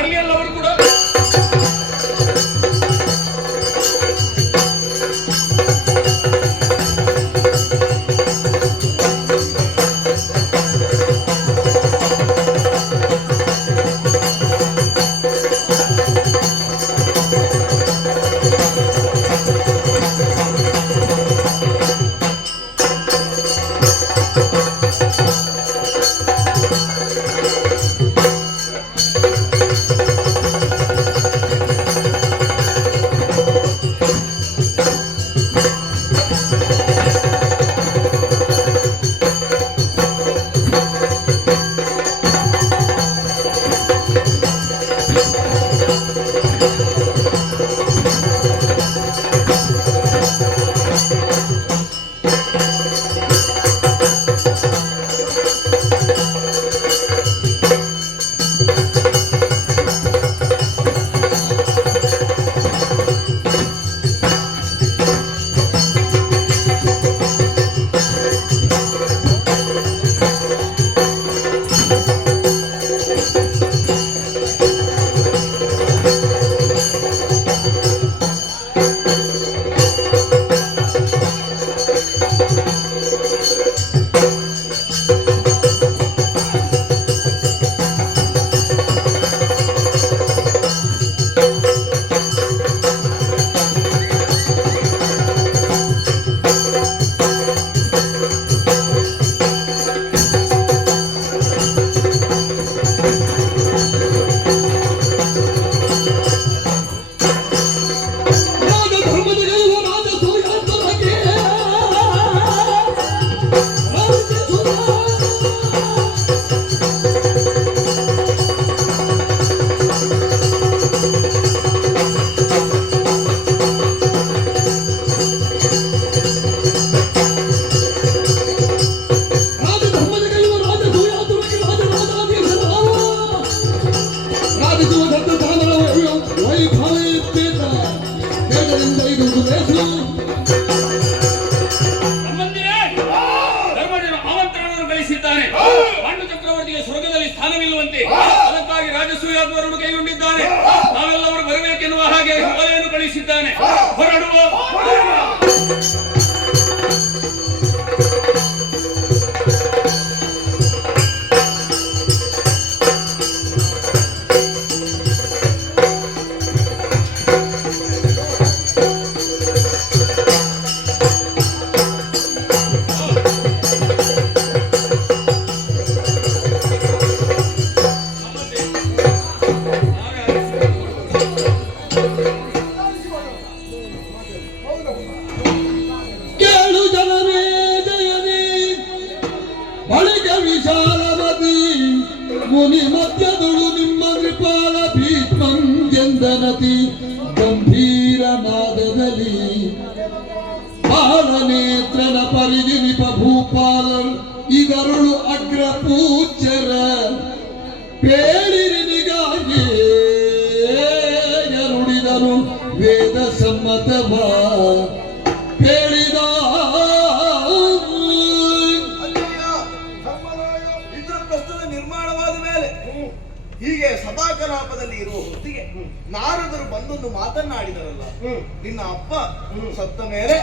ಬರ್ಲಿ ಅಲ್ಲ ಅವರು ಕೂಡ. ಪಾಂಡು ಚಕ್ರವರ್ತಿಗೆ ಸ್ವರ್ಗದಲ್ಲಿ ಸ್ಥಾನವಿಲ್ಲವಂತೆ, ಅದಕ್ಕಾಗಿ ರಾಜಸೂಯಾತ್ಮರನ್ನು ಕೈಗೊಂಡಿದ್ದಾನೆ. ನಾವೆಲ್ಲವರು ಬರಬೇಕೆನ್ನುವ ಹಾಗೆ ಹಿಮಾಲಯನ್ನು ಕಳಿಸಿದ್ದಾನೆ. ಹೊರಡುವ. ಮುನಿ ಮಧ್ಯದೊಳು ನಿಮ್ಮ ನೃಪಾಲ ಭೀಷ್ಮಂಜನತಿ ಗಂಭೀರ ನಾದದಲ್ಲಿ ಬಾಲನೇತ್ರನ ಪರಿಗಿನಿಪ ಭೂಪಾಲರು ಇದರುಳು ಅಗ್ರ ಪೂಜ್ಯರ ಪೇಳಿರಿನಿಗಾಗಿ ನುಡಿದರು ವೇದ ಸಮ್ಮತವ ಹೇಳಿದ ಹೀಗೆ ಸಭಾ ಕಲಾಪದಲ್ಲಿ ಇರುವ ಹೊತ್ತಿಗೆ ನಾರದರು ಬಂದೊಂದು ಮಾತನ್ನಾಡಿದರಲ್ಲ, ನಿನ್ನ ಅಪ್ಪ ಸತ್ತ ಮೇಲೆ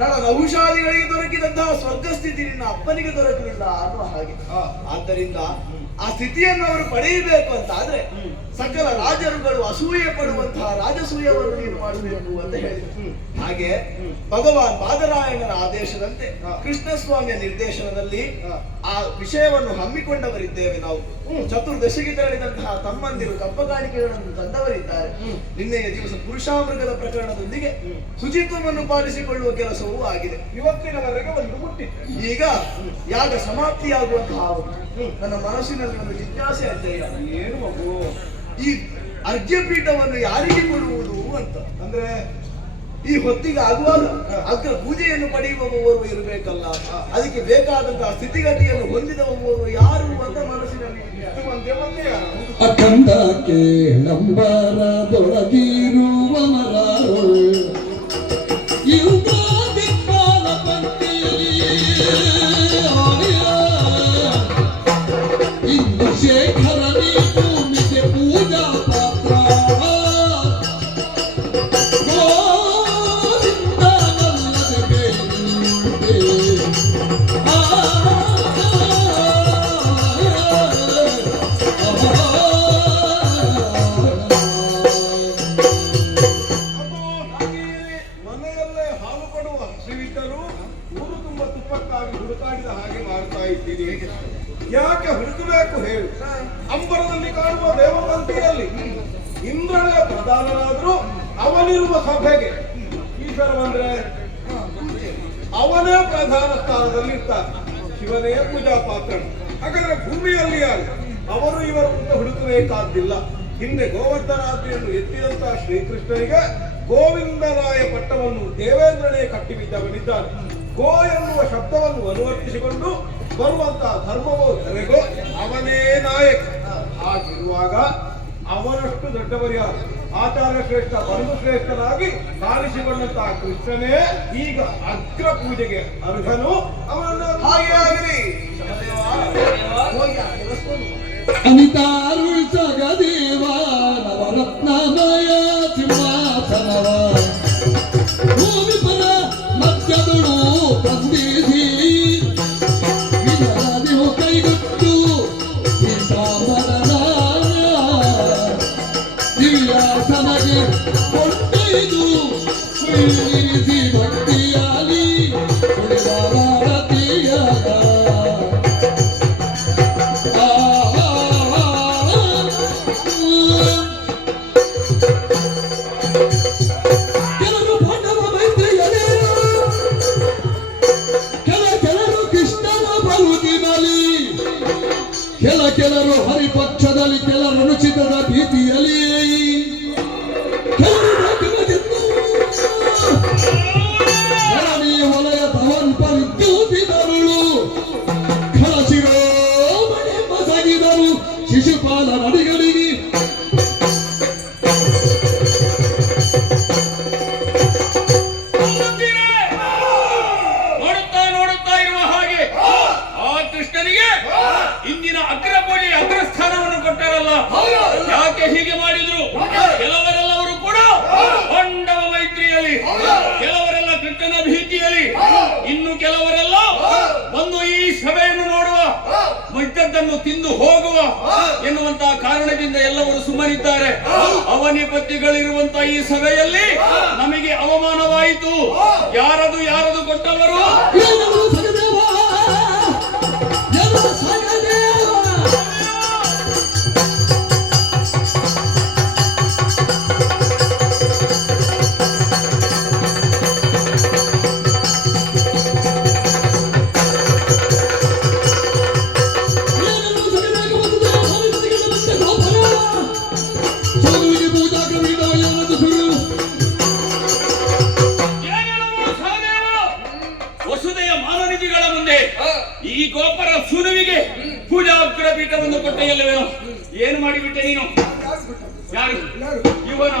ನನ್ನ ನಹುಷಾದಿಗಳಿಗೆ ದೊರಕಿದಂತಹ ಸ್ವರ್ಗಸ್ಥಿತಿ ನಿನ್ನ ಅಪ್ಪನಿಗೆ ದೊರಕಲಿಲ್ಲ ಅನ್ನುವ ಹಾಗೆ. ಆದ್ದರಿಂದ ಆ ಸ್ಥಿತಿಯನ್ನು ಅವರು ಪಡೆಯಬೇಕು ಅಂತ ಆದ್ರೆ ಸಕಲ ರಾಜರುಗಳು ಅಸೂಯೆ ಪಡುವಂತಹ ರಾಜಸೂಯವನ್ನು ನೀನು ಮಾಡಬೇಕು ಅಂತ ಹೇಳಿದರು. ಹಾಗೆ ಭಗವಾನ್ ಬಾದರಾಯಣರ ಆದೇಶದಂತೆ ಕೃಷ್ಣಸ್ವಾಮಿಯ ನಿರ್ದೇಶನದಲ್ಲಿ ಆ ವಿಷಯವನ್ನು ಹಮ್ಮಿಕೊಂಡವರಿದ್ದೇವೆ ನಾವು. ಚತುರ್ದಶಿಗೆ ತೆರಳಿದಂತಹ ತಮ್ಮಂದಿರು ಕಪ್ಪಗಾಣಿಕೆಗಳನ್ನು ತಂದವರಿದ್ದಾರೆ. ನಿನ್ನೆಯ ದಿವಸ ಪುರುಷಾಮೃಗದ ಪ್ರಕರಣದೊಂದಿಗೆ ಶುಚಿತ್ವವನ್ನು ಪಾಲಿಸಿಕೊಳ್ಳುವ ಕೆಲಸವೂ ಆಗಿದೆ. ಇವತ್ತಿನವರೆಗೆ ಒಂದು ಮುಟ್ಟಿತ್ತು. ಈಗ ಯಾಗ ಸಮಾಪ್ತಿಯಾಗುವಂತಹ ನನ್ನ ಮನಸ್ಸಿನಲ್ಲಿ ಒಂದು ಜಿಜ್ಞಾಸೆ ಅಜ್ಜಯ್ಯ, ಏನು ಮಗು ಈ ಅರ್ಘ್ಯಪೀಠವನ್ನು ಯಾರಿಗೆ ಕೊಡುವುದು ಅಂತ. ಅಂದ್ರೆ ಈ ಹೊತ್ತಿಗೆ ಆಗುವಾಗ ಅಗ್ರ ಪೂಜೆಯನ್ನು ಪಡೆಯುವವರು ಇರಬೇಕಲ್ಲ, ಅದಕ್ಕೆ ಬೇಕಾದಂತಹ ಸ್ಥಿತಿಗತಿಯನ್ನು ಹೊಂದಿದವರು ಯಾರು ಅಂತ ಮನಸ್ಸಿನಲ್ಲಿ ಅಖಂಡ ಕೇಳಂಬರದೊಳಗಿರುವವರಾರು ಯುಗಾದಿಪಾಲ ಇಂದು ಶೇಖರನಿ ಭೂಮಿಗೆ ಪೂಜಾ ಪಾತ್ರ ಗೋವಿಂದ ನಲ್ಲದೆ ಬೇಡುವೆ. ಮನೆಯಲ್ಲೇ ಹಾಲು ಕೊಡುವ ಹಸಿವಿದ್ದರೂ ಊರು ತುಂಬ ತುಪ್ಪಕ್ಕಾಗಿ ಹುಡುಕಾಡಿದ ಹಾಗೆ ಮಾಡ್ತಾ ಇದ್ದೀನಿ. ಯಾಕೆ ಹುಡುಕಬೇಕು ಹೇಳು? ಅಂಬರದಲ್ಲಿ ಕಾಣುವ ದೇವಪಂಕ್ತಿಯಲ್ಲಿ ಇಂದ್ರನೇ ಪ್ರಧಾನನಾದ್ರೂ ಅವನಿರುವ ಸಭೆಗೆ ಈಶ್ವರ ಬಂದ್ರೆ ಅವನೇ ಪ್ರಧಾನ ಸ್ಥಾನದಲ್ಲಿ ಇರ್ತಾನೆ. ಶಿವನೇ ಪೂಜಾ ಪಾತ್ರ. ಹಾಗಾದ್ರೆ ಭೂಮಿಯಲ್ಲಿ ಯಾರು ಅವರು ಇವರು ಅಂತ ಹುಡುಕಬೇಕಾದ್ದಿಲ್ಲ. ಹಿಂದೆ ಗೋವರ್ಧನಾದ್ರಿಯನ್ನು ಎತ್ತಿದಂತಹ ಶ್ರೀಕೃಷ್ಣನಿಗೆ ಗೋವಿಂದರಾಯ ಪಟ್ಟವನ್ನು ದೇವೇಂದ್ರನೇ ಕಟ್ಟಿಬಿದ್ದವನಿದ್ದಾನೆ. ಗೋ ಎನ್ನುವ ಶಬ್ದವನ್ನು ಅನುವರ್ತಿಸಿಕೊಂಡು ಬರುವಂತಹ ಧರ್ಮವೋ ಧರೆಗೋ ಅವನೇ ನಾಯಕ. ಹಾಗಿರುವಾಗ ಅವನಷ್ಟು ದೊಡ್ಡವರ್ಯಾರು? ಆಚಾರ್ಯ ಶ್ರೇಷ್ಠ ಬಂಧು ಶ್ರೇಷ್ಠನಾಗಿ ಕಾಣಿಸಿಕೊಂಡಂತಹ ಕೃಷ್ಣನೇ ಈಗ ಅಗ್ರ ಪೂಜೆಗೆ ಅರ್ಹನು. ಅವನನ್ನು ಹಾಗೆ ಆಗಲಿ. ಹೋಗಿ ಆ ಕೆಲಸವನ್ನು ಅನಿತಾರುಳ್ ಜಗದೇವ ನವರತ್ನಮಯ ಸಿಂಹಾಸನವ ಭೂಮಿಪರ ಮಧ್ಯದೊಳು ಬಂದಿಸಿ ವಿಧಾನಿಯು ಕೈಗೊಟ್ಟು ಪೀತಾಂಬರನ ದಿವ್ಯಾಸನಗೆ ಕೊಂಡೊಯ್ದು ಕುಳ್ಳಿರಿಸಿ ಭಕ್ತಿಯಾಲಿ ಕುಡಿದ ಭಾರತೀಯರ ಕೆಲವರು ಪಾಂಡವ ಮೈತ್ರಿಯಲೇ ಕೆಲವರು ಕೃಷ್ಣನ ಬರುತ್ತಿನಲ್ಲಿ ಕೆಲವರು ಹರಿಪಕ್ಷದಲ್ಲಿ ಕೆಲವರು ಅನುಚಿತದ ಭೀತಿಯಲ್ಲಿ ಕೆಲವರು ಧರಣಿಯ ವಲಯ ಧವಲ್ಪ ವಿದ್ಯುತಿದರುಳು ಖಳಸಿರೋ ಮಣಿ ಮಸಗಿದರು ಶಿಶುಪಾಲ ನಡಿಗಳಿಗೆ ನೋಡುತ್ತಾ ನೋಡುತ್ತಾ ಇರುವ ಹಾಗೆ ಆ ಕೃಷ್ಣನಿಗೆ ಇಂದಿನ ಅಗ್ರ ಪೂಜೆ ಅಗ್ರಸ್ಥಾನವನ್ನು ಕೊಟ್ಟರಲ್ಲ. ಯಾಕೆ ಹೀಗೆ ಮಾಡಿದ್ರು? ಕೆಲವರೆಲ್ಲವರು ಕೂಡ ಪಾಂಡವ ಮೈತ್ರಿಯಲ್ಲಿ, ಕೆಲವರೆಲ್ಲ ಕೃಷ್ಣನ ಭೀತಿಯಲ್ಲಿ, ಇನ್ನು ಕೆಲವರೆಲ್ಲ ಬಂದು ಈ ಸಭೆಯನ್ನು ನೋಡುವ, ಮದ್ದನ್ನು ತಿಂದು ಹೋಗುವ ಎನ್ನುವಂತಹ ಕಾರಣದಿಂದ ಎಲ್ಲವರು ಸುಮ್ಮನಿದ್ದಾರೆ. ಅವನಿಪತ್ತಿಗಳಿರುವಂತಹ ಈ ಸಭೆಯಲ್ಲಿ ನಮಗೆ ಅವಮಾನವಾಯಿತು. ಯಾರದು ಯಾರದು ಕೊಟ್ಟವರು? ವಸುದೆಯ ಮಾನನಿಧಿಗಳ ಮುಂದೆ ಈ ಗೋಪರ ಸುನುವಿಗೆ ಪೂಜಾಗ್ರ ಪೀಠವನ್ನು ಕೊಟ್ಟೆಯಲ್ಲವೇನೋ? ಏನು ಮಾಡಿಬಿಟ್ಟೆ ನೀನು? ಯಾರು ಇವನ?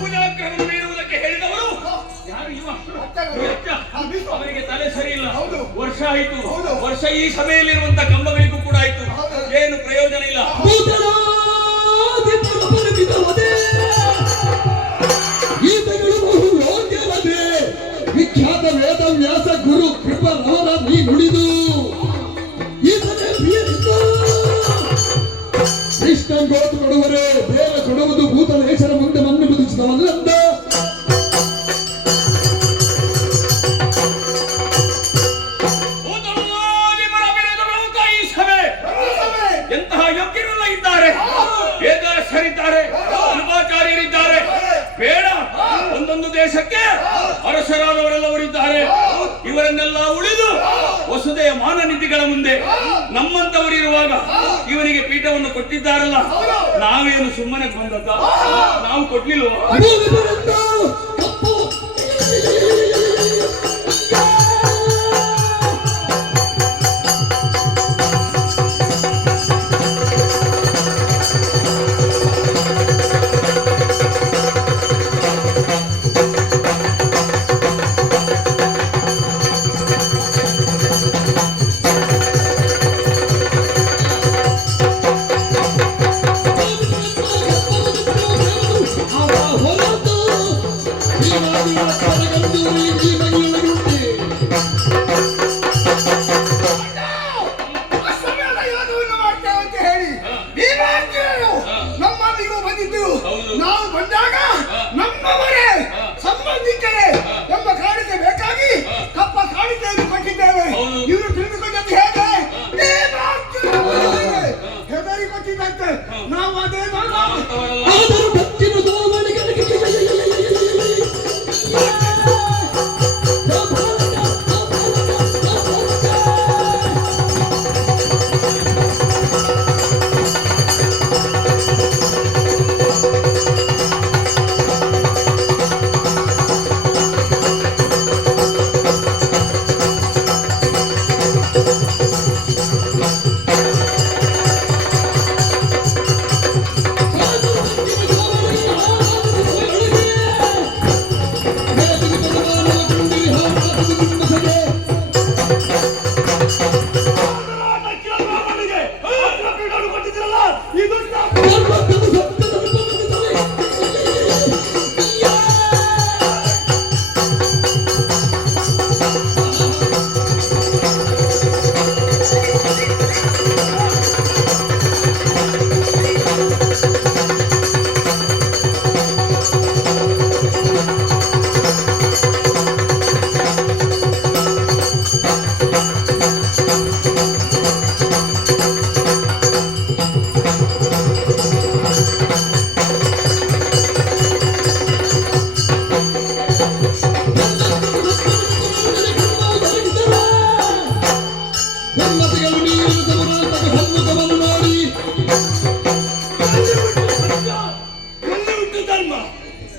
ಪೂಜಾಗ್ರಹವನ್ನು ಮೀರುವುದಕ್ಕೆ ಹೇಳಿದವರು ಯಾರು? ಇವ ಅವರಿಗೆ ತಲೆ ಸರಿ ಇಲ್ಲ. ವರ್ಷ ಆಯಿತು. ವರ್ಷ ಈ ಸಭೆಯಲ್ಲಿರುವಂತಹ ಕಂಬಗಳಿಗೂ ಕೂಡ ಆಯ್ತು. ಏನು ಪ್ರಯೋಜನ ಇಲ್ಲ. ವಿಖ್ಯಾತ ವೇದ ವ್ಯಾಸ ಗುರು ಕೃಪರವರ ನೀ ನುಡಿದು ಕೃಷ್ಣ ಗೋತು ಕೊಡುವರೆ ಬೇರೆ ಕೊಡುವುದು ಭೂತಲೇಶರ ಮುಂದೆ ಮಣ್ಣು ಬದುಕಿದವಲ್ಲಂದ ಈ ಸಭೆ ಎಂತಹ ಯೋಗ್ಯರೆಲ್ಲ ಇದ್ದಾರೆ. ವೇದಾಸರಿದ್ದಾರೆ, ಕೃಪಾಚಾರ್ಯರಿದ್ದಾರೆ. ಬೇಡ, ಒಂದೊಂದು ದೇಶಕ್ಕೆ ಅರಸರಾದವರೆಲ್ಲವರಿದ್ದಾರೆ. ಇವರನ್ನೆಲ್ಲ ಉಳಿದು ವಸುದೆಯ ಮಾನನಿಧಿಗಳ ಮುಂದೆ ನಮ್ಮಂತವರಿರುವಾಗ ಇವನಿಗೆ ಪೀಠವನ್ನು ಕೊಟ್ಟಿದ್ದಾರಲ್ಲ, ನಾವೇನು ಸುಮ್ಮನೆ ಬಂದದ್ದ? ನಾವು ಕೊಡ್ಲಿಲ್ವ? ಅಶ್ವಮೇಧ ಯಾಗವನ್ನು ಮಾಡ್ತೇವೆ ಅಂತ ಹೇಳಿ ಭೀಮಾರ್ಜುನರು ನಮ್ಮಲ್ಲಿಗೂ ಬಂದಿದ್ದು, ನಾವು ಬಂದಾಗ ನಮ್ಮವರೇ ಸಂಬಂಧಿಕರೇ ಎಂಬ ಕಾರಣಕ್ಕೆ ಬೇಕಾಗಿ ಕಪ್ಪ ಕಾಣಿಕೆಯನ್ನು ಕೊಟ್ಟಿದ್ದೇವೆ. ಇವರು ತಿಳಿದುಕೊಂಡದ್ದು ಹೇಗೆ? ಹೆದರಿ ಕೊಟ್ಟಿದ್ದಂತೆ ನಾವು ಅದೇ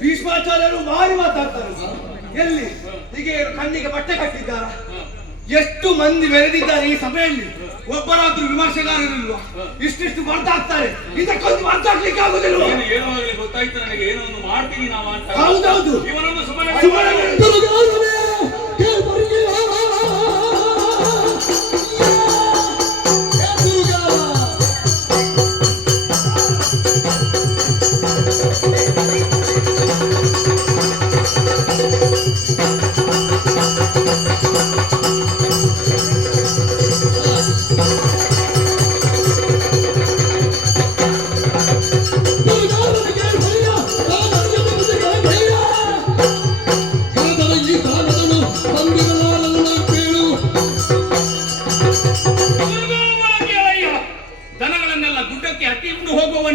ಭೀಷ್ಮಾಚಾರ್ಯರು ಭಾರಿ ಮಾತಾಡ್ತಾರೆ. ಎಲ್ಲಿ ಹೀಗೆ ಕಣ್ಣಿಗೆ ಬಟ್ಟೆ ಕಟ್ಟಿದ್ದಾರ? ಎಷ್ಟು ಮಂದಿ ಬೆರೆದಿದ್ದಾರೆ ಈ ಸಭೆಯಲ್ಲಿ, ಒಬ್ಬರಾದ್ರೂ ವಿಮರ್ಶೆಗಾರರಿಲ್ವಾ? ಇಷ್ಟಿಷ್ಟು ಬರ್ದಾಗ್ತಾರೆ, ಇದಕ್ಕೊಂದು ಬರ್ದಾಗ್ಲಿಕ್ಕೆ ಆಗುದಿಲ್ವ? ಏನೋ ಆಗಲಿ ಗೊತ್ತಾಯ್ತು ನನಗೆ, ಏನೋ ಒಂದು ಮಾಡ್ತೀನಿ ನಾವು ಅಂತ. ಹೌದೌದು, ಇವನನ್ನು ಸುಮ್ಮನೆ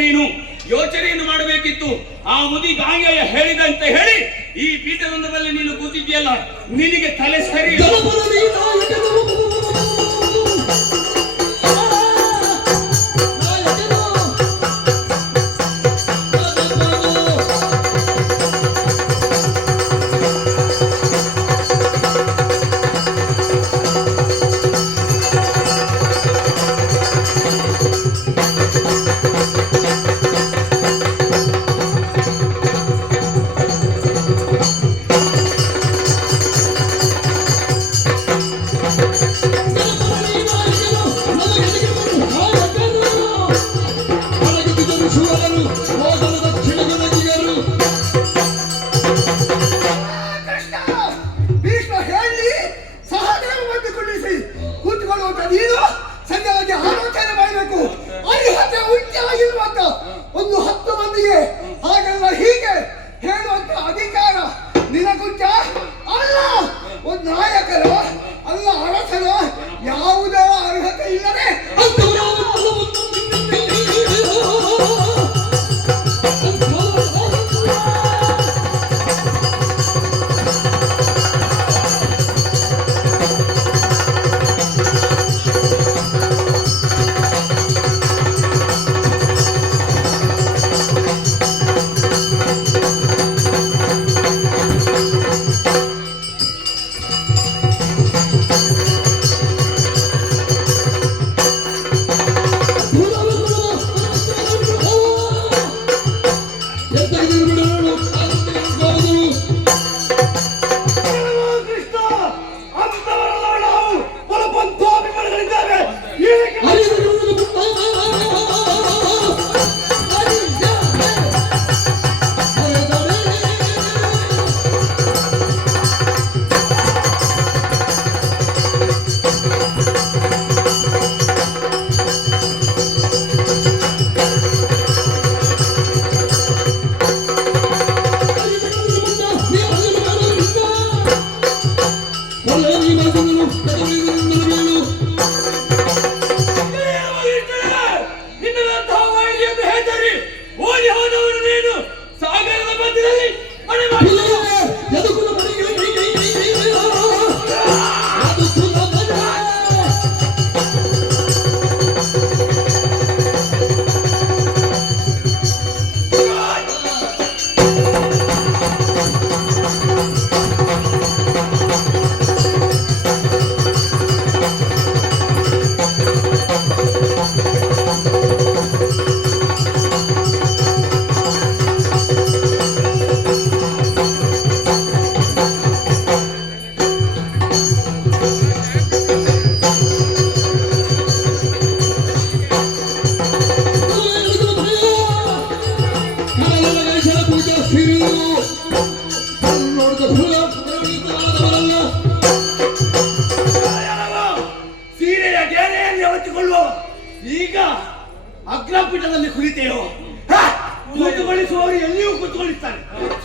ನೀನು ಯೋಚನೆಯನ್ನು ಮಾಡಬೇಕಿತ್ತು. ಆ ಮುದಿ ಗಾಂಗೆಯ ಹೇಳಿದಂತೆ ಹೇಳಿ ಈ ಪೀಠದೊಂದರಲ್ಲಿ ನೀನು ಕೂತಿದ್ಯಲ್ಲ, ನಿನಗೆ ತಲೆ ಸರಿ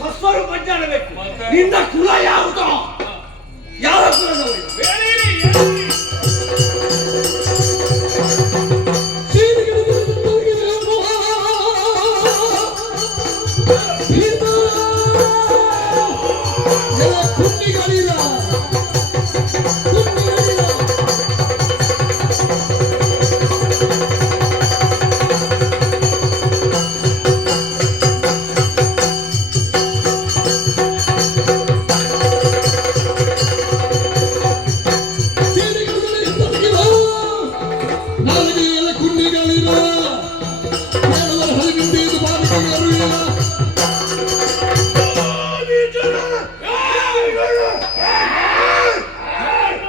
ಸಸ್ವರು ಪಂಚಾಣ ಬೇಕು. ಮತ್ತೆ? ನಿನ್ನ ಕುಲ ಯಾವುದು? ಯಾವ ಕುಲದವರು? ಬೇರೇನೆ ಏನು?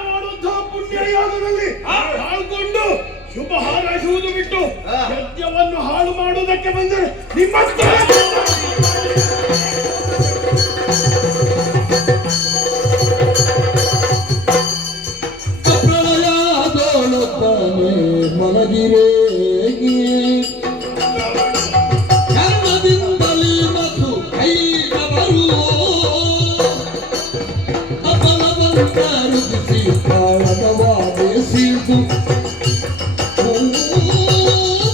ಮಾಡುವಂತಹ ಪುಣ್ಯಯಾಗದಲ್ಲಿ ಪಾಲ್ಗೊಂಡು ಶುಭ ಹಾರೈಸುವುದು ಬಿಟ್ಟು ಯಜ್ಞವನ್ನು ಹಾಳು ಮಾಡುವುದಕ್ಕೆ ಬಂದರೆ ನಿಮ್ಮ ಮಲಗಿರೇ ಕರ್ಣದಿಂದಲೇ ಮತ್ತು ಕೈಗ ಬರುವ ಅಬಲವಂತ ರುದಿಸಿ ಕಾಳಗವಾದೆ ಸಿಡಿದು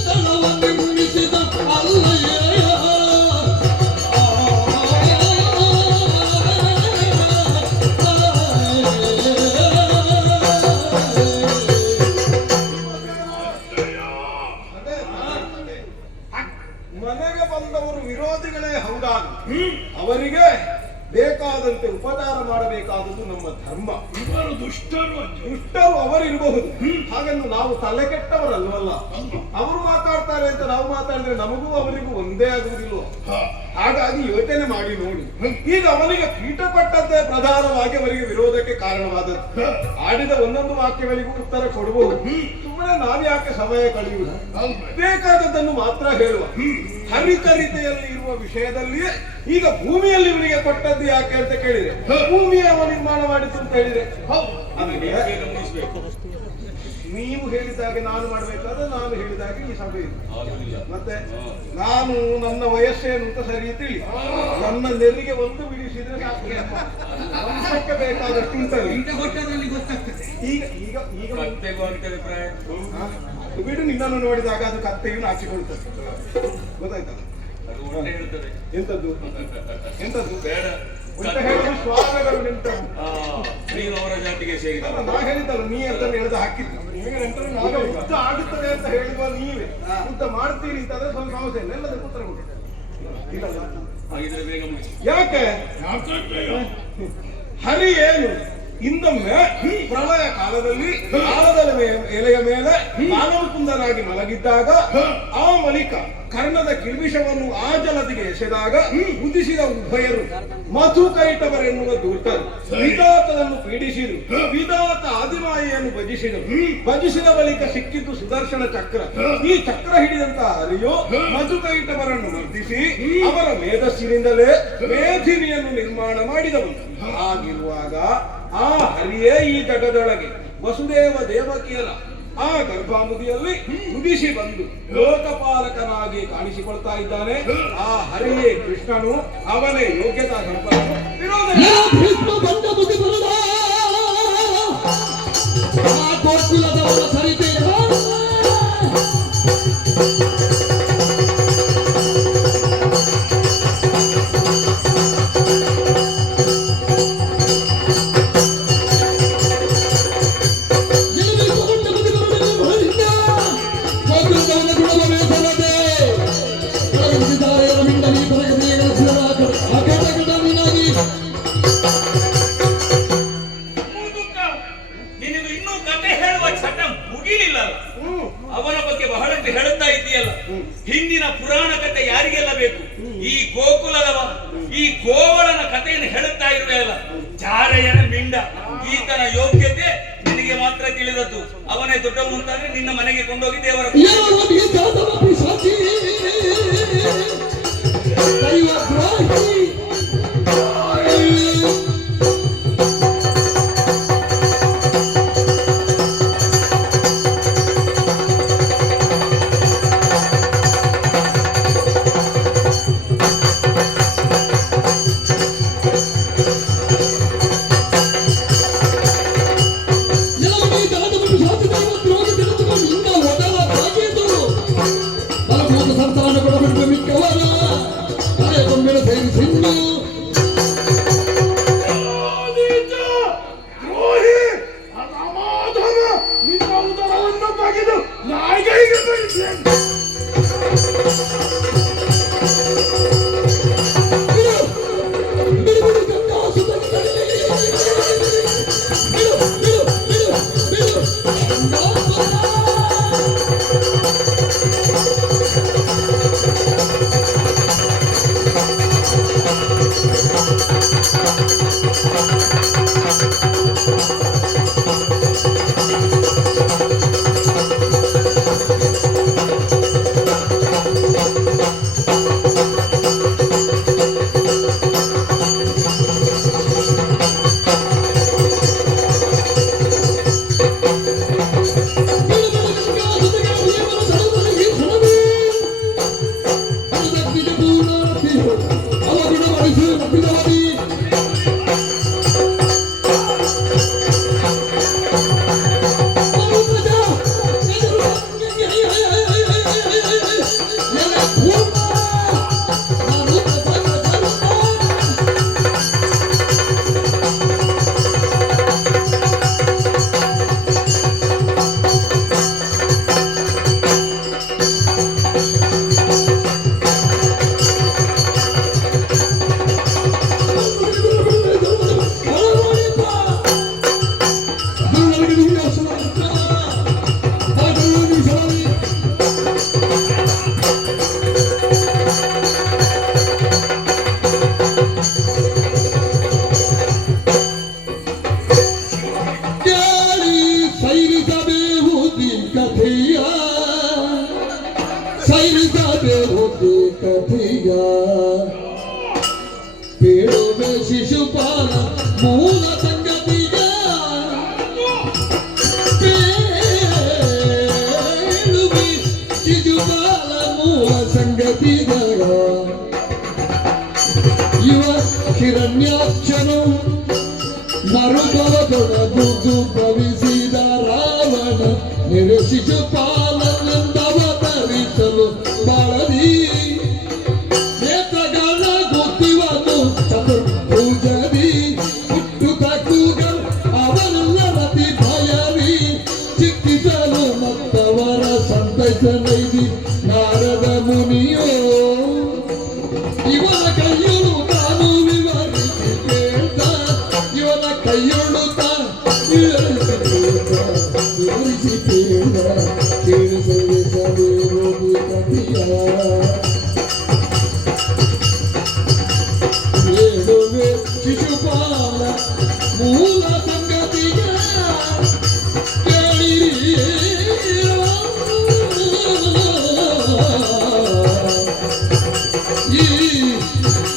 ತಳವ ನಿರ್ಮಿಸಿದ ಅಲ್ಲಯ್ಯ ಮನೆಗೆ ಬಂದವರು ವಿರೋಧಿಗಳೇ ಹೌದಾಗ ಅವರಿಗೆ ಬೇಕಾದಂತೆ ಉಪಚಾರ ಮಾಡಬೇಕಾದದ್ದು ನಮ್ಮ ಧರ್ಮ. ಇವರು ದುಷ್ಟರು. ದುಷ್ಟರು ಅವರಿರಬಹುದು, ಹಾಗೆಂದು ನಾವು ತಲೆ ಕೆಟ್ಟವರಲ್ವಲ್ಲ. ಅವರು ಮಾತಾಡ್ತಾರೆ ಅಂತ ನಾವು ಮಾತಾಡಿದ್ರೆ ನಮಗೂ ಅವರಿಗೂ ಒಂದೇ ಆಗುವುದಿಲ್ಲ. ಹಾಗಾಗಿ ಯೋಚನೆ ಮಾಡಿ ನೋಡಿ. ಈಗ ಅವನಿಗೆ ಪೀಠ ಪಟ್ಟದ್ದೇ ಪ್ರಧಾನವಾಗಿ ಅವರಿಗೆ ವಿರೋಧಕ್ಕೆ ಕಾರಣವಾದದ್ದು. ಆಡಿದ ಒಂದೊಂದು ವಾಕ್ಯಗಳಿಗೂ ಉತ್ತರ ಕೊಡಬಹುದು. ಸುಮ್ಮನೆ ನಾವ್ಯಾಕೆ ಸಮಯ ಕಳೆಯುವುದು? ಬೇಕಾದದ್ದನ್ನು ಮಾತ್ರ ಹೇಳುವ. ಹರಿತರಿತೆಯಲ್ಲಿ ಇರುವ ವಿಷಯದಲ್ಲಿಯೇ ಈಗ ಭೂಮಿಯಲ್ಲಿ ಇವನಿಗೆ ಕೊಟ್ಟದ್ದು ಯಾಕೆ ಅಂತ ಕೇಳಿದ್ರೆ, ಭೂಮಿಯ ಅವ ನಿರ್ಮಾಣ ಮಾಡಿತು ಅಂತ ಹೇಳಿದ್ರೆ ಅದಕ್ಕೆ ನೀವು ಹೇಳಿದಾಗೆ ನಾನು ಮಾಡ್ಬೇಕಾದ್ರೆ ನಾನು ಹೇಳಿದಾಗೆ ಈ ಸಭೆ ಇದೆ. ಮತ್ತೆ ನಾನು ನನ್ನ ವಯಸ್ಸೇನು ಅಂತ ಸರಿ ತಿಳಿ, ನನ್ನ ನೆರಿಗೆ ಒಂದು ಬಿಡಿಸಿದ್ರೆ ಸಾಕು. ವಂಶಕ್ಕೆ ಬೇಕಾದಷ್ಟು ಉಂಟಲ್ಲಿ. ಈಗ ಈಗ ಈಗ ಕತ್ತೆಗೂ ಆಗ್ತದೆ ಪ್ರಾಯ. ಬಿಡು, ನಿನ್ನನ್ನು ನೋಡಿದಾಗ ಅದು ಕತ್ತೆಯನ್ನು ಹಾಕಿಕೊಳ್ತದೆ. ಗೊತ್ತಾಯ್ತಲ್ಲ? ಅದು ಉಲ್ಟೆ ಹೇಳ್ತದೆ. ಎಂತದ್ದು ಎಂತದ್ದು ಬೇಡ. ಉಂಟ ಹೇಳಿದ್ರೆ ಸ್ವಾಮಿಗಳು ನಿಂತವು. ನೀನು ಅವರ ಜಾತಿಗೆ ಸೇರಿದ. ಅಲ್ಲ, ನಾ ಹೇಳಿದ್ದಲ್ಲ, ನೀ ಅಂತ ಹೇಳ್ದ ಹಾಕಿದ್ದು. ಈಗ ನೆಂಟರು ನಾವೇ ಯುದ್ಧ ಆಗುತ್ತದೆ ಅಂತ ಹೇಳಿದ್ವ ನೀವೇ. ಯುದ್ಧ ಮಾಡ್ತೀರಿ ಅಂತಂದ್ರೆ ಸ್ವಲ್ಪ ಸಮಸ್ಯೆ ಇಲ್ಲ. ಎಲ್ಲದಕ್ಕೂ ಉತ್ತರ ಕೊಡಿ. ಇಲ್ಲಲ್ಲ, ಹಾಗಿದ್ರೆ ಬೇಗ ಮುಗಿಸಿ. ಯಾಕೆ ಹರಿ ಏನು ಇಂದೊಮ್ಮೆ ಪ್ರಳಯ ಕಾಲದಲ್ಲಿ ಆಲದ ಎಲೆಯ ಮೇಲೆ ಮಾನವಕುಂದನಾಗಿ ಮಲಗಿದ್ದಾಗ ಆ ಮಲಿಕ ಕರ್ಣದ ಕಿಲ್ಬಿಷವನ್ನು ಆ ಜಲದಿಗೆ ಎಸೆದಾಗ ಉದಿಸಿದ ಉಭಯರು ಮಧುಕೈಟವರೆನ್ನುವ ದೂತರು ವಿಧಾತನನ್ನು ಪೀಡಿಸಿದರು. ವಿಧಾತ ಆದಿಮಾಯಿಯನ್ನು ಭಜಿಸಿದ ಬಳಿಕ ಸಿಕ್ಕಿದ್ದು ಸುದರ್ಶನ ಚಕ್ರ. ಈ ಚಕ್ರ ಹಿಡಿದಂತಹ ಹರಿಯು ಮಧುಕೈಟವರನ್ನು ಮರ್ದಿಸಿ ಅವರ ಮೇಧಸ್ಸಿನಿಂದಲೇ ಮೇಧಿನಿಯನ್ನು ನಿರ್ಮಾಣ ಮಾಡಿದವನು. ಹಾಗಿರುವಾಗ ಆ ಹರಿಯೇ ಈ ಜಗದೊಳಗೆ ವಸುದೇವ ದೇವಕಿಯರ ಆ ಗರ್ಭಾಮುದಿಯಲ್ಲಿ ಉದಿಸಿ ಬಂದು ಲೋಕಪಾಲಕನಾಗಿ ಕಾಣಿಸಿಕೊಳ್ತಾ ಇದ್ದಾನೆ. ಆ ಹರಿಯೇ ಕೃಷ್ಣನು, ಅವನೇ ಯೋಗ್ಯತಾ ಸಂಪನ್ನನು. ವಿರೋಧ ನಿನಗೆ ಇನ್ನೂ ಕತೆ ಹೇಳುವ ಚಟ ಮುಗಿಲಿಲ್ಲ. ಅವನ ಬಗ್ಗೆ ಬಹಳಷ್ಟು ಹೇಳುತ್ತಾ ಇದ್ದೀಯಲ್ಲ. ಹಿಂದಿನ ಪುರಾಣ ಕತೆ ಯಾರಿಗೆಲ್ಲ ಬೇಕು? ಈ ಗೋಕುಲದವ, ಈ ಗೋವಳನ ಕಥೆಯನ್ನು ಹೇಳುತ್ತಾ ಇರುವೆಯಲ್ಲ. ಜಾರಯ್ಯನ ಮಿಂಡ, ಈತನ ಯೋಗ್ಯತೆ ನಿನಗೆ ಮಾತ್ರ ತಿಳಿದದ್ದು. ಅವನೇ ದೊಡ್ಡವನು ಅಂತಾದ್ರೆ ನಿನ್ನ ಮನೆಗೆ ಕೊಂಡೋಗಿ ದೇವರ ಬೇಡುವೆ ಶಿಶುಪಾಲ ಮೂಲ ಸಂಗತಿಗ ಬೇಡುವೆ ಶಿಶುಪಾಲ ಮೂಲ ಸಂಗತಿಗ ಇವ ಹಿರಣ್ಯಾಕ್ಷನು ಮರುಭವದೊಡಗುದು ಭವಿಸಿದ ರಾವಣ ನಿರ ಶಿಶುಪಾಲನೆಂದವತರಿಸಲು ಬಾಳದಿ ನೇತ್ರಗಳ ಗೊತ್ತಿವನು ಚತುರ್ಭುಜದಿ ಹುಟ್ಟು ತಕ್ಕುಗ ಅವರೆಲ್ಲರತಿ ಭಯವಿ ಚಿಕ್ಕಿಸಲು ಮತ್ತವರ ಸಂತೈಸಲೈದಿ ನಾರದ ಮುನಿಯೋ ಇವನ ಕೈಯೊಳು ತಾನು ವಿವರಿಸಿ ಕೇಳ್ದ ಇವನ ಕೈಯೊಳು ವಿವರಿಸಿ ಕೇಳ್ದ ಕೇಳಿಸಲಿಸಬೇರೋದು ಕಥೆಯ ಬೇಡುವೆ ಶಿಶುಪಾಲ ಮೂಲ ಸಂಗತಿಯ ಕೇಳಿರಿ ಈ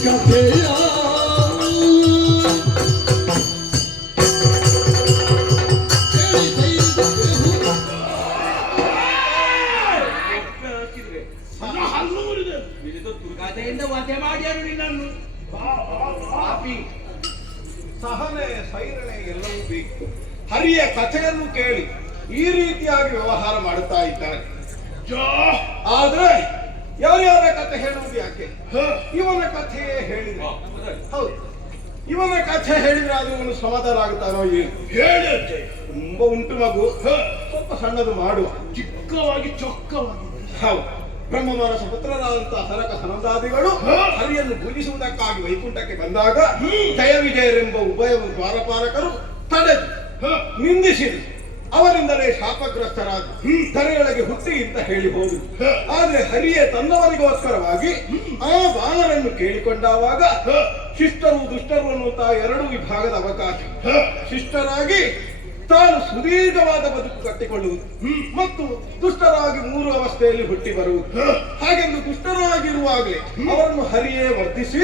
ಕಥೆಯ ಕಥೆಯಿಂದ ವಧೆ ಮಾಡ್ಯಾರು ನಿನ್ನನ್ನು. ಪಾಪಿ ಸಹನೆ ಸೈರಣೆ ಎಲ್ಲವೂ ಬೇಕು. ಹರಿಯ ಕಥೆಯನ್ನು ಕೇಳಿ ಈ ರೀತಿಯಾಗಿ ವ್ಯವಹಾರ ಮಾಡುತ್ತಾ ಇದ್ದಾರೆ. ಆದ್ರೆ ಯಾರ್ಯಾರ ಕಥೆ ಹೇಳುವುದು ಯಾಕೆ? ಇವನ ಕಥೆಯೇ ಹೇಳಿದ್ರೆ ಹೌದು, ಇವನ ಕಥೆ ಹೇಳಿದ್ರೆ ಅದು ಇವನು ಸಮಾಧಾನ ಆಗುತ್ತಾನೋ ಏನು? ಹೇಳುತ್ತೆ. ತುಂಬಾ ಉಂಟು ಮಗು, ಸ್ವಲ್ಪ ಸಣ್ಣದು ಮಾಡುವ. ಚಿಕ್ಕವಾಗಿ ಚೊಕ್ಕವಾಗಿ. ಹೌದು, ಬ್ರಹ್ಮಮಾನಸ ಪುತ್ರರಾದಂತಹ ಸನಕ ಸನಂದಾದಿಗಳು ಹರಿಯನ್ನು ಪೂಜಿಸುವುದಕ್ಕಾಗಿ ವೈಕುಂಠಕ್ಕೆ ಬಂದಾಗ ಜಯ ವಿಜಯರೆಂಬ ಉಭಯ ದ್ವಾರಪಾಲಕರು ತಡೆದು ನಿಂದಿಸಿದರು. ಅವರಿಂದಲೇ ಶಾಪಗ್ರಸ್ತರಾದ ಧರೆಯೊಳಗೆ ಹುಟ್ಟಿ ಅಂತ ಹೇಳಿ ಹೋದರು. ಆದ್ರೆ ಹರಿಯೇ ತನ್ನವರಿಗೋಸ್ಕರವಾಗಿ ಆ ಬಾಲರನ್ನು ಕೇಳಿಕೊಂಡಾಗ ಶಿಷ್ಟರು ದುಷ್ಟರು ಅನ್ನುವಂತಹ ಎರಡು ವಿಭಾಗದ ಅವಕಾಶ. ಶಿಷ್ಟರಾಗಿ ತಾನು ಸುದೀರ್ಘವಾದ ಬದುಕು ಕಟ್ಟಿಕೊಳ್ಳುವುದು ಮತ್ತು ದುಷ್ಟರಾಗಿ ಮೂರು ಅವಸ್ಥೆಯಲ್ಲಿ ಹುಟ್ಟಿ ಬರುವುದು. ಹಾಗೆಂದು ದುಷ್ಟರಾಗಿರುವಾಗಲೇ ಅವರನ್ನು ಹರಿಯೇ ವರ್ಧಿಸಿ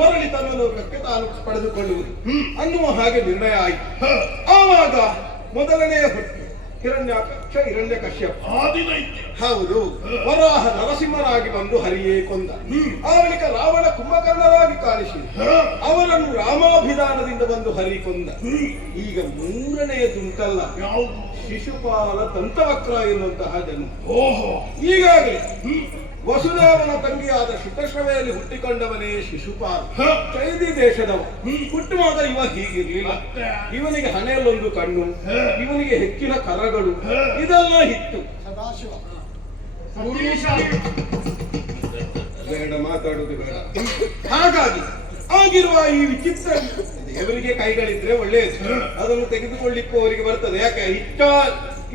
ಮರಳಿ ತನ್ನ ಲೋಕಕ್ಕೆ ತಾನು ಪಡೆದುಕೊಳ್ಳುವುದು ಅನ್ನುವ ಹಾಗೆ ನಿರ್ಣಯ ಆಯಿತು. ಆವಾಗ ಮೊದಲನೆಯ ಹುಟ್ಟು ಹಿರಣ್ಯಾಕ್ಷ ಹಿರಣ್ಯಕಶ್ಯಪ ಆದಿದೈತ್ಯ. ಹೌದು, ವರಾಹ ನರಸಿಂಹನಾಗಿ ಬಂದು ಹರಿಯೇ ಕೊಂದ. ಆ ಬಳಿಕ ರಾವಣ ಕುಂಭಕರ್ಣರಾಗಿ ಕಾಣಿಸಿ ಅವರನ್ನು ರಾಮಾಭಿಧಾನದಿಂದ ಬಂದು ಹರಿ ಕೊಂದ. ಈಗ ಮೂರನೆಯದುಂಟಲ್ಲ, ಯಾವುದು? ಶಿಶುಪಾಲ ದಂತವಕ್ರ ಎನ್ನುವಂತಹ ಜನ್ಮ. ಓಹೋ. ಈಗಾಗಲೇ ವಸುದೇವನ ತಂಗಿಯಾದ ಶುಕಶ್ರವೆಯಲ್ಲಿ ಹುಟ್ಟಿಕೊಂಡವನೇ ಶಿಶುಪಾಲ. ಚೈದಿ ದೇಶದವ. ಹುಟ್ಟುವಾಗ ಇವ ಹೀಗಿರ್ಲಿಲ್ಲ. ಇವನಿಗೆ ಹಣೆಯಲ್ಲೊಂದು ಕಣ್ಣು, ಇವನಿಗೆ ಹೆಚ್ಚಿನ ಕರಗಳು, ಇದೆಲ್ಲ ಇತ್ತು. ಬೇಡ, ಮಾತಾಡುವುದು ಬೇಡ. ಹಾಗಾಗಿ ಆಗಿರುವ ಈ ವಿಚಿತ್ರ ದೇವರಿಗೆ ಕೈಗಳಿದ್ರೆ ಒಳ್ಳೆಯದು, ಅದನ್ನು ತೆಗೆದುಕೊಳ್ಳಿಕ್ಕೂ ಅವರಿಗೆ ಬರ್ತದೆ. ಯಾಕೆ?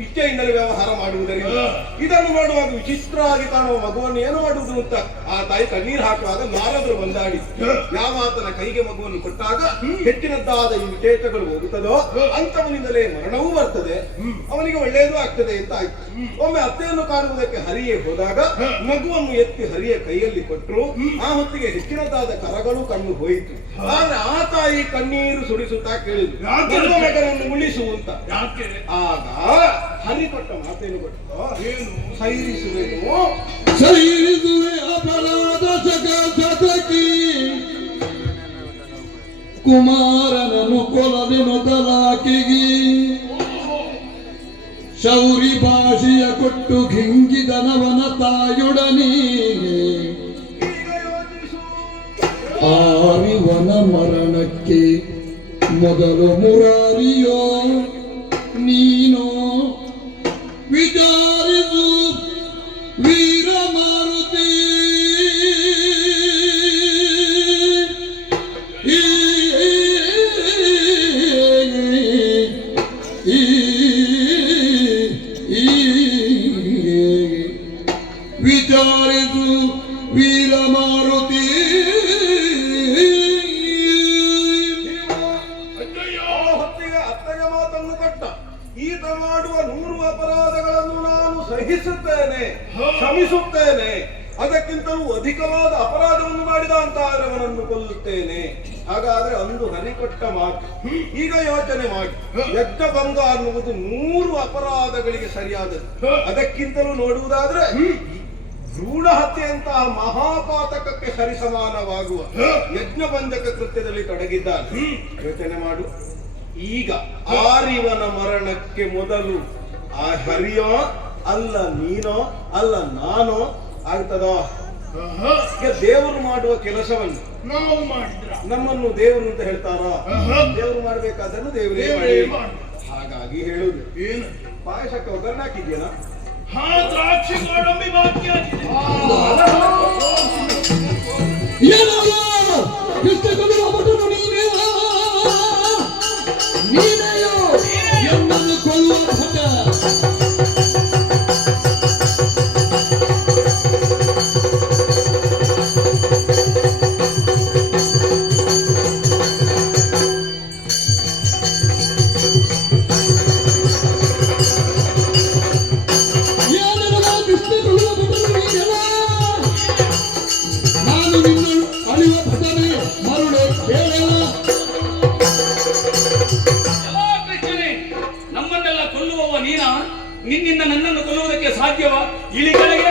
ಇಚ್ಛೆಯಿಂದಲೇ ವ್ಯವಹಾರ ಮಾಡುವುದರಿಂದ. ಇದನ್ನು ಮಾಡುವಾಗ ವಿಚಿತ್ರವಾಗಿ ಕಾಣುವ ಮಗುವನ್ನು ಏನು ಮಾಡುವುದು ಅಂತ ಆ ತಾಯಿ ಕಣ್ಣೀರು ಹಾಕುವಾಗ ನಾರದರು ಬಂದಾಡಿ ಯಾವ ಆತನ ಕೈಗೆ ಮಗುವನ್ನು ಕೊಟ್ಟಾಗ ಹೆಚ್ಚಿನದ್ದಾದ ಈ ವಿಶೇಷಗಳು ಹೋಗುತ್ತದೋ ಅಂತವನಿಂದಲೇ ಮರಣವೂ ಬರ್ತದೆ, ಅವನಿಗೆ ಒಳ್ಳೆಯದು ಆಗ್ತದೆ ಅಂತ ಆಯ್ತು. ಒಮ್ಮೆ ಅತ್ತೆಯನ್ನು ಕಾಣುವುದಕ್ಕೆ ಹರಿಯೇ ಹೋದಾಗ ಮಗುವನ್ನು ಎತ್ತಿ ಹರಿಯ ಕೈಯಲ್ಲಿ ಕೊಟ್ಟರು. ಆ ಹೊತ್ತಿಗೆ ಹೆಚ್ಚಿನದ್ದಾದ ಕರಗಳು ಕಣ್ಣು ಹೋಯಿತು. ಆದ್ರೆ ಆ ತಾಯಿ ಕಣ್ಣೀರು ಸುರಿಸುತ್ತಾ ಕೇಳಿದ್ರು, ಮಗನನ್ನು ಉಳಿಸುವಂತ. ಯಾಕೆ? ಆಗ ಹರಿ ಕೊಟ್ಟ ಮಾತೇನು ಕೊಟ್ಟು, ಏನು ಸೈರಿಸುವೆನು, ಸೈರಿಸುವೆ ಅಪರಾಧ ಜಗದಕಿ ಕುಮಾರನನು ಕೊಲದೆ ಮೊದಲಾಕಿಗಿ ಶೌರಿ ಭಾಷೆಯ ಕೊಟ್ಟು ಘಿಂಗಿದನವನ ತಾಯೊಡನೀಗೆ ಆರಿವನ ಮರಣಕ್ಕೆ ಮೊದಲು ಮುರಾರಿಯೋ ನೀನೋ ವಿಚಾರಿಸು ವೀರ ಮಾರುತಿ. ವಿಚಾರಿಸು ವೀರ ಮಾರುತಿ. ಹೊತ್ತಿಗೆ ಅತ್ತೆಯ ಮಾತನ್ನು ಕೊಟ್ಟ. ಈತ ಮಾಡುವ 100 ಅಪರಾಧಗಳನ್ನು ನಾನು ಸಹಿಸುತ್ತೇನೆ, ಕ್ಷಮಿಸುತ್ತೇನೆ. ಅದಕ್ಕಿಂತ ಅದಕ್ಕಿಂತಲೂ ಅಧಿಕವಾದ ಅಪರಾಧವನ್ನು ಮಾಡಿದ ಅಂತ ಆದ್ರೆ ಅವನನ್ನು ಕೊಲ್ಲುತ್ತೇನೆ. ಹಾಗಾದ್ರೆ ಅಂದು ಹರಿಕೊಟ್ಟ ಮಾತು ಈಗ ಯೋಚನೆ ಮಾಡಿ. ಯಜ್ಞಭಂಗ ಅನ್ನುವುದು 3 ಅಪರಾಧಗಳಿಗೆ ಸರಿಯಾದದ್ದು. ಅದಕ್ಕಿಂತಲೂ ನೋಡುವುದಾದ್ರೆ ಭ್ರೂಣ ಹತ್ಯೆಯಂತಹ ಮಹಾಪಾತಕಕ್ಕೆ ಸರಿಸಮಾನವಾಗುವ ಯಜ್ಞಭಂಜಕ ಕೃತ್ಯದಲ್ಲಿ ತೊಡಗಿದ್ದಾನೆ. ಯೋಚನೆ ಮಾಡು. ಈಗ ಆರಿವನ ಮರಣಕ್ಕೆ ಮೊದಲು ಆ ಹರಿಯೋ ಅಲ್ಲ ನೀನೋ ಅಲ್ಲ ನಾನೋ ಆಗ್ತದೋ? ಈಗ ದೇವರು ಮಾಡುವ ಕೆಲಸವನ್ನು ನಾವು ಮಾಡಿದ್ರ ನಮ್ಮನ್ನು ದೇವರು ಅಂತ ಹೇಳ್ತಾರ? ದೇವರು ಮಾಡ್ಬೇಕಾದನ್ನು ದೇವರೇ ಮಾಡಿ. ಹಾಗಾಗಿ ಹೇಳುದು ಏನು? ಪಾಯಸಕ್ಕೆ ಒಗ್ಗರಣೆ ಹಾಕಿದ್ಯೇನಾ? ಹಾ, ದ್ರಾಕ್ಷಿ ಗೋಡಂಬಿ ಬಾಕಿ ಆಗಿದೆ. ಏನಲ್ಲ ಕೃಷ್ಣ ಕೊಡುವ ಭಟನು ನೀನೆಯೋ ಎನ್ನನ್ನು ಕೊಲ್ಲುವ ಭಟ. ನಿನ್ನಿಂದ ನನ್ನನ್ನು ಕೊಲ್ಲುವುದಕ್ಕೆ ಸಾಧ್ಯವಾ? ಇಳಿ ಕೆಳಗೆ.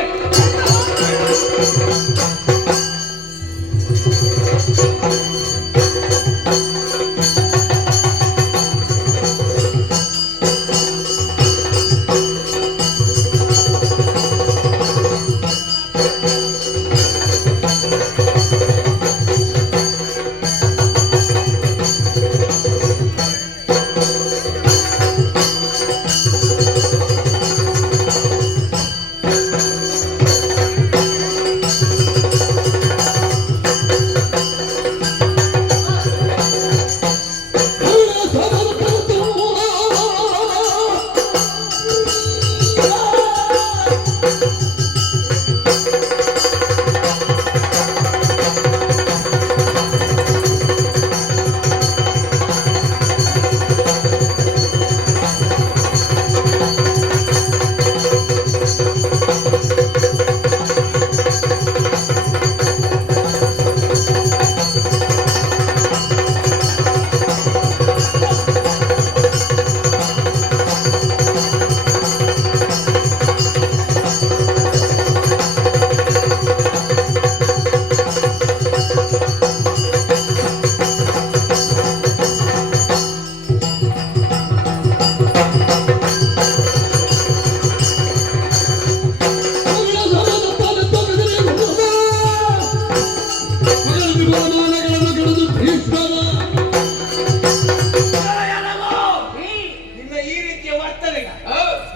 ನಿನ್ನ ಈ ರೀತಿಯ ವರ್ತನೆ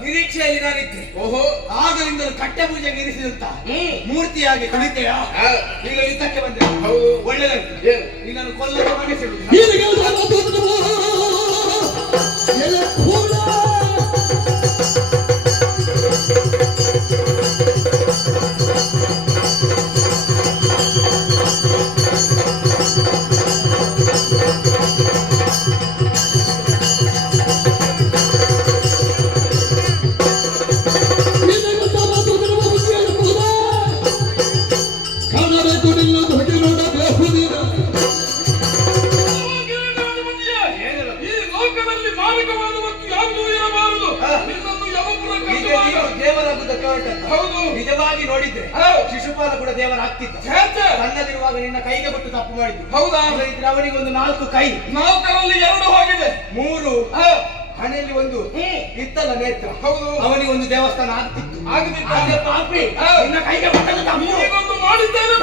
ನಿರೀಕ್ಷೆಯಲ್ಲಿ ನಾನಿದ್ದೆ. ಆಗಲಿಂದ ಕಟ್ಟೆ ಪೂಜೆಗೆ ಇರಿಸಿದಂತ ಮೂರ್ತಿಯಾಗಿ ಕುಳಿತೆಯ ಈಗ ಯುದ್ಧಕ್ಕೆ ಬಂದೆ. ಒಳ್ಳೆದಾಯ್ತು. ನಿನ್ನನ್ನು ಕೊಲ್ಲಲು ಮನಸ್ಸಿರುವುದು. ನಿಜವಾಗಿ ನೋಡಿದ್ರೆ ಶಿಶುಪಾಲ ಕೂಡ ದೇವರಾಗ್ತಿದ್ದ. ಸಣ್ಣದಿರುವಾಗ ನಿನ್ನ ಕೈಗೆ ಬಿಟ್ಟು ತಪ್ಪು ಮಾಡಿದ್ದು. ಹೌದಾ? ಇದ್ರೆ ಅವನಿಗೆ ಒಂದು 4 ಕೈ, 4ರಲ್ಲಿ 2 ಹೋಗಿದೆ. 3 ಹಣೆಯಲ್ಲಿ ಒಂದು ಇತ್ತಲ್ಲ ನೇತ್ರ. ಹೌದು. ಅವನಿಗೆ ಒಂದು ದೇವಸ್ಥಾನ ಆಗ್ತಿತ್ತು. ಅದೇ ಪಾಪಿ ನಿನ್ನ ಕೈಗೆ ಬಿಟ್ಟದ್ದು ತಪ್ಪು. ಈಗೊಂದು ಮಾಡಿದ್ದೇನೆ.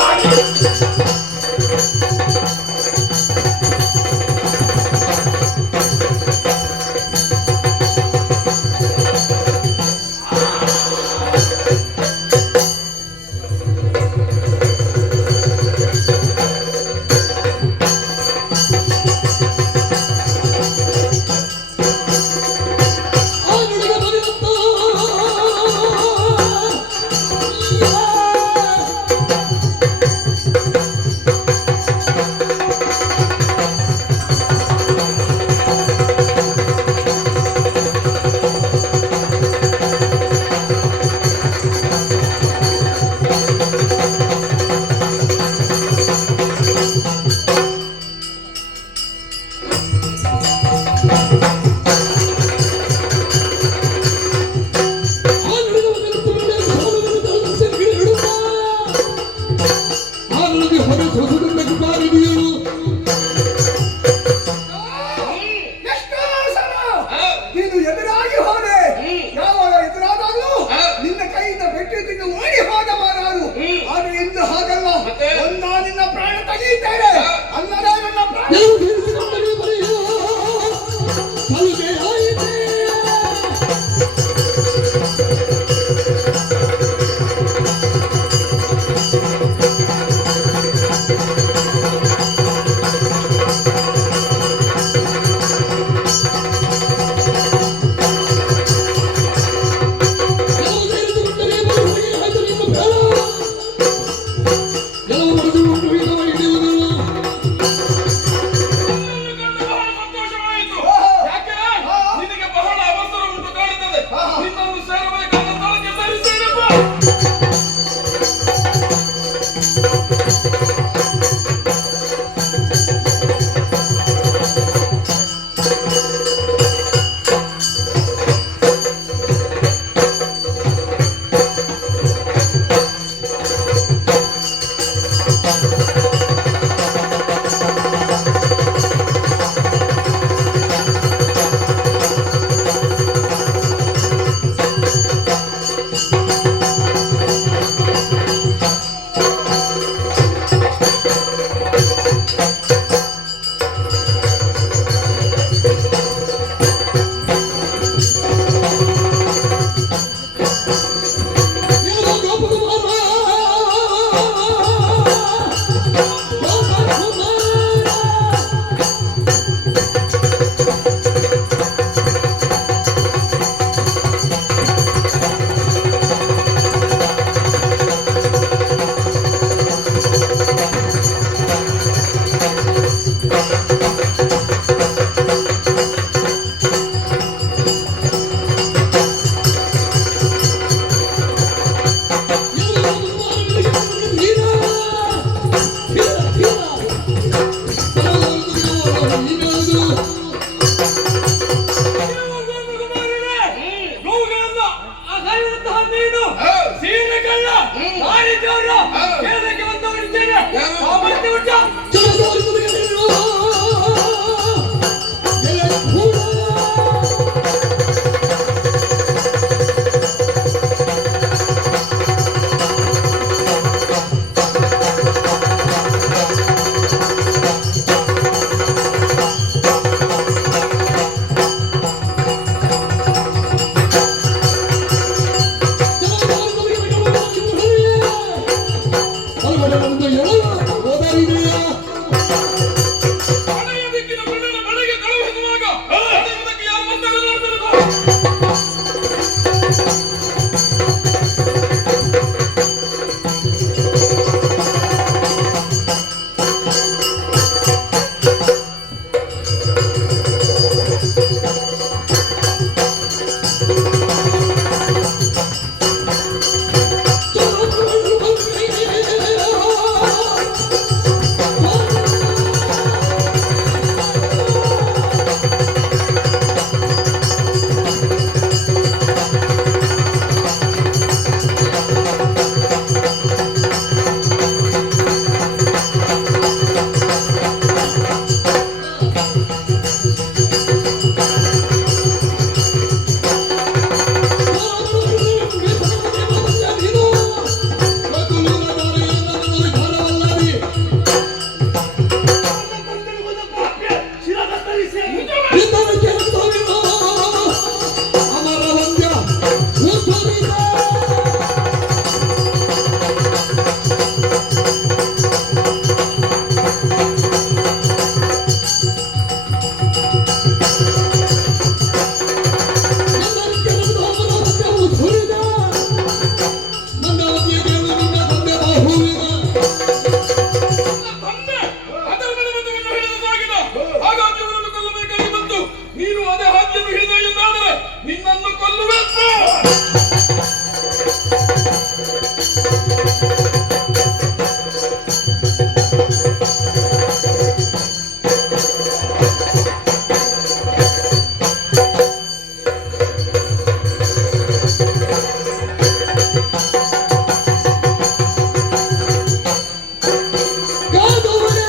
ಕಾದವರೇ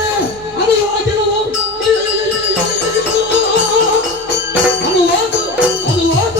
ಅನುವಾದವು ಅನುವಾದ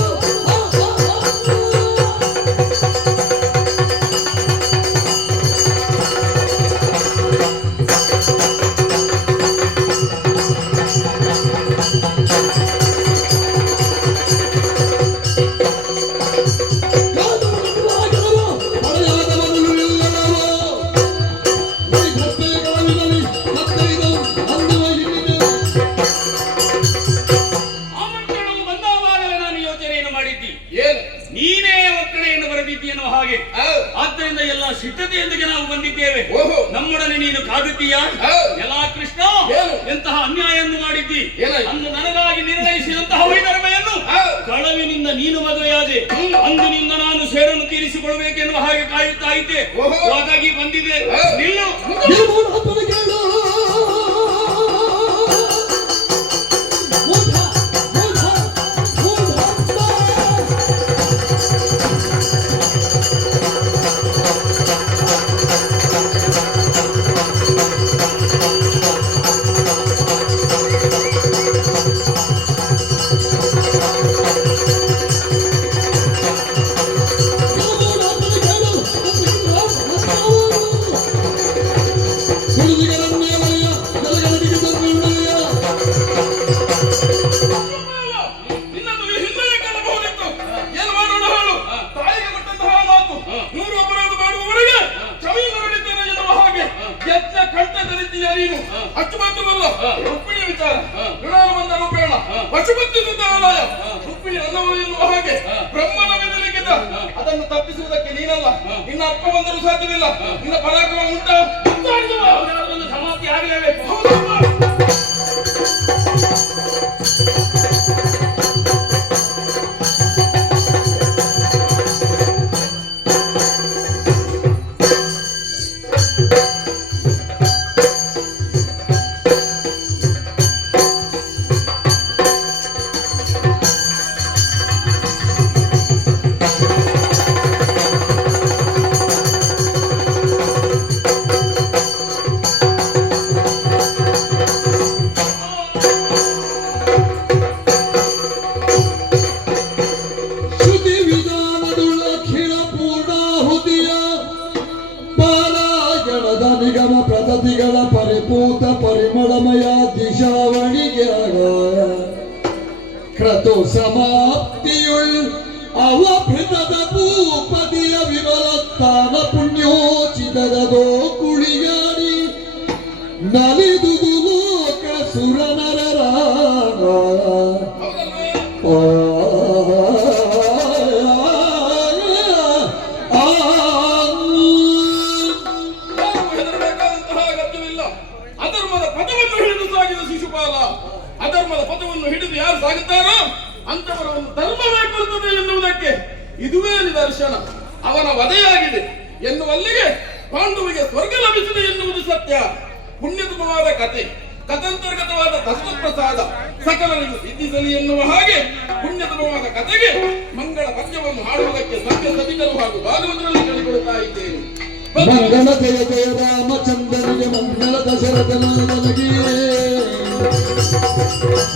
ಆಮಂತ್ರಣವು ಬಂದಾಗಲೇ ನಾನು ಯೋಚನೆಯನ್ನು ಮಾಡಿದ್ದಿ. ಏನು ನೀನೇ ಒಕ್ಕಣೆಯನ್ನು ಬರೆದಿದ್ದಿ ಎನ್ನುವ ಹಾಗೆ. ಹೌದು. ಆದ್ದರಿಂದ ಎಲ್ಲ ಸಿದ್ಧತೆಯೊಂದಿಗೆ ನಾವು ಬಂದಿದ್ದೇವೆ. ಓಹೋ. ನಮ್ಮೊಡನೆ ನೀನು ಕಾದುತ್ತೀಯಾ? ಹೌದು. ಎಲ್ಲ ಕೃಷ್ಣ ಏನು? ಎಂತಹ ಅನ್ಯಾಯವನ್ನು ಮಾಡಿದ್ದಿ. ಏನಾಯ್ತು? ಅಂದು ನನಗಾಗಿ ನಿರ್ಣಯಿಸಿದಂತಹ ವೈಧರ್ಮೆಯನ್ನು ಹೌದು. ಕಳವಿನಿಂದ ನೀನು ಮದುವೆಯಾದೆ. ಅಂದಿನಿಂದ ನಾನು ಸೇಡನ್ನು ತೀರಿಸಿಕೊಳ್ಳಬೇಕೆನ್ನುವ ಹಾಗೆ ಕಾಯುತ್ತಾ ಇದ್ದೆ. ಓಹೋ. ಹಾಗಾಗಿ ಬಂದಿದೆ. ಹೌದು. ನಿಲ್ಲು. ನಿನ್ನನ್ನು ಈ ಹಿಂದೆಯೇ ಕಾಣಬಹುದಿತ್ತು. ಏನು ಮಾಡೋಣ ಹೇಳು? ತಾಯಿಗೆ ಕೊಟ್ಟಂತಹ ಮಾತು 100 ಅಪರಾಧ ಮಾಡುವವರೆಗೆ ಕ್ಷಮೆಯನ್ನು ನೀಡುತ್ತೇನೆ ಎನ್ನುವ ಹಾಗೆ ಯಜ್ಞ ಕಂಠ ಧರಿದ್ದೀಯ ನೀನು. ಅಷ್ಟು ಮಾತ್ರವಲ್ಲ, ರುಕ್ಮಿಣಿಯ ವಿಚಾರ ಋಣಾನುಬಂಧ ರೂಪೇಣ ಪಶುಪತಿ ಸಿದ್ಧಾಲಯ ರುಕ್ಮಿಣಿ ನನ್ನವಳು ಎನ್ನುವ ಹಾಗೆ ಬ್ರಹ್ಮನ ಮೇಲೆ ಲಿಖಿತ. ಅದನ್ನು ತಪ್ಪಿಸುವುದಕ್ಕೆ ನೀನಲ್ಲ, ನಿನ್ನ ಅಪ್ಪ ಬಂದರೂ ಸಾಧ್ಯವಿಲ್ಲ. ನಿನ್ನ ಪರಾಕ್ರಮ ಉಂಟಾ? ಒಂದು ಸಮಾಪ್ತಿ ಆಗಲೇಬೇಕು. ಹೌದಮ್ಮ? ಶ್ರುತಿ ವಿಧಾನದುಳ್ಳ ಖಿಳ ಪೂರ್ಣಾಹುತಿಯ ಪಾರಾಯಣದ ನಿಗಮ ಪ್ರದತಿಗಳ ಪರಿಪೂತ ಪರಿಮಳಮಯ ದಿಶಾವಣಿಗೆ ಕ್ರತು ಸಮಾಪ್ತಿಯುಳ್ ಅವಭೃತದ ಭೂಪದಿಯ ವಿಮಲತ್ತಾನ ಪುಣ್ಯೋಚಿತದೋ ಕುಳಿಯಾಡಿ ನಲಿದುದು ಲೋಕ ಸುರನರ ನಾವು ಹೆದರಬೇಕಾದಂತಹ ಅಗತ್ಯವಿಲ್ಲ. ಅಧರ್ಮದ ಪದವನ್ನು ಹಿಡಿದು ಸಾಗಿದ ಶಿಶುಪಾಲ, ಅಧರ್ಮದ ಪದವನ್ನು ಹಿಡಿದು ಯಾರು ಸಾಗುತ್ತಾರೋ ಅಂತವರ ಒಂದು ಧರ್ಮವೇ ಬರುತ್ತದೆ ಎನ್ನುವುದಕ್ಕೆ ಇದುವೇ ನಿದರ್ಶನ. ಅವನ ವಧೆಯಾಗಿದೆ ಎನ್ನುವಲ್ಲಿಗೆ ಪಾಂಡುವಿಗೆ ಸ್ವರ್ಗ ಲಭಿಸಿದೆ ಎನ್ನುವುದು ಸತ್ಯ. ಪುಣ್ಯತಮವಾದ ಕತೆ, ಕಥಾಂತರ್ಗತವಾದ ತತ್ವಪ್ರಸಾದ ಸಕಲರಿಗೂ ಸಿದ್ಧಿಸಲಿ ಎನ್ನುವ ಹಾಗೆ ಪುಣ್ಯತಮವಾದ ಕತೆಗೆ ಮಂಗಳ ಪದ್ಯವನ್ನು ಹಾಡುವುದಕ್ಕೆ ಸತ್ಯ ಸಭಿಕರು ಹಾಗೂ ಭಾಗವತರಲ್ಲಿ ಕೇಳಿಕೊಡುತ್ತಾ ಇದ್ದೇನೆ. ಮಂಗಳ ಜಯ ಜಯ ರಾಮಚಂದ್ರನಿಗೆ ಮಂಗಳ ದಶರಥನಂದನಿಗೆ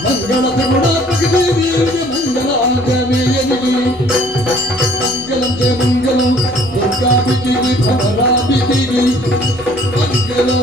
ಮಂಗಳ ತಿರುಣಾತ್ಮಕ ದೇವಿಯರಿಗೆ ಮಂಗಳ ಆಂಜನೇಯನಿಗೆ ಮಂಗಲಂ ಜಯ ಮಂಗಲಂ ದುರ್ಗಾಂಬಿಕೆಗೆ ಭ್ರಮರಾಂಬಿಕೆಗೆ ಮಂಗಲೋ